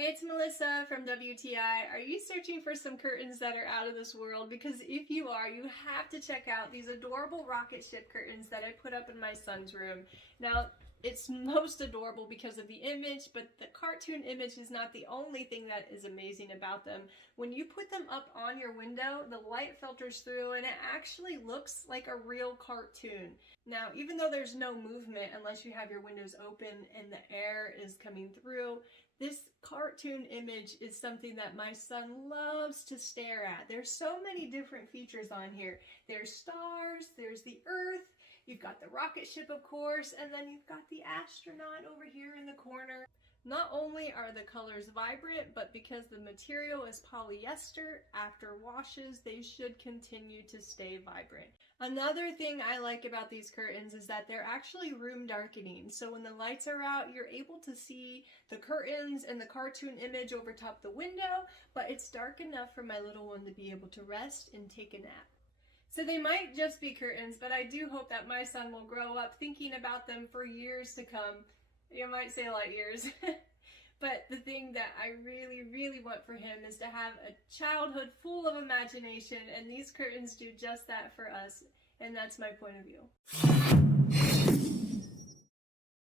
Hey, it's Melissa from WTI. Are you searching for some curtains that are out of this world? Because if you are, you have to check out these adorable rocket ship curtains that I put up in my son's room. Now, it's most adorable because of the image, but the cartoon image is not the only thing that is amazing about them. When you put them up on your window, the light filters through and it actually looks like a real cartoon. Now, even though there's no movement unless you have your windows open and the air is coming through, this cartoon image is something that my son loves to stare at. There's so many different features on here. There's stars, there's the earth, you've got the rocket ship, of course, and then you've got the astronaut over here in the corner. Not only are the colors vibrant, but because the material is polyester, after washes, they should continue to stay vibrant. Another thing I like about these curtains is that they're actually room darkening. So when the lights are out, you're able to see the curtains and the cartoon image over top the window, but it's dark enough for my little one to be able to rest and take a nap. So they might just be curtains, but I do hope that my son will grow up thinking about them for years to come. You might say light years. But the thing that I really, really want for him is to have a childhood full of imagination, and these curtains do just that for us, and that's my point of view.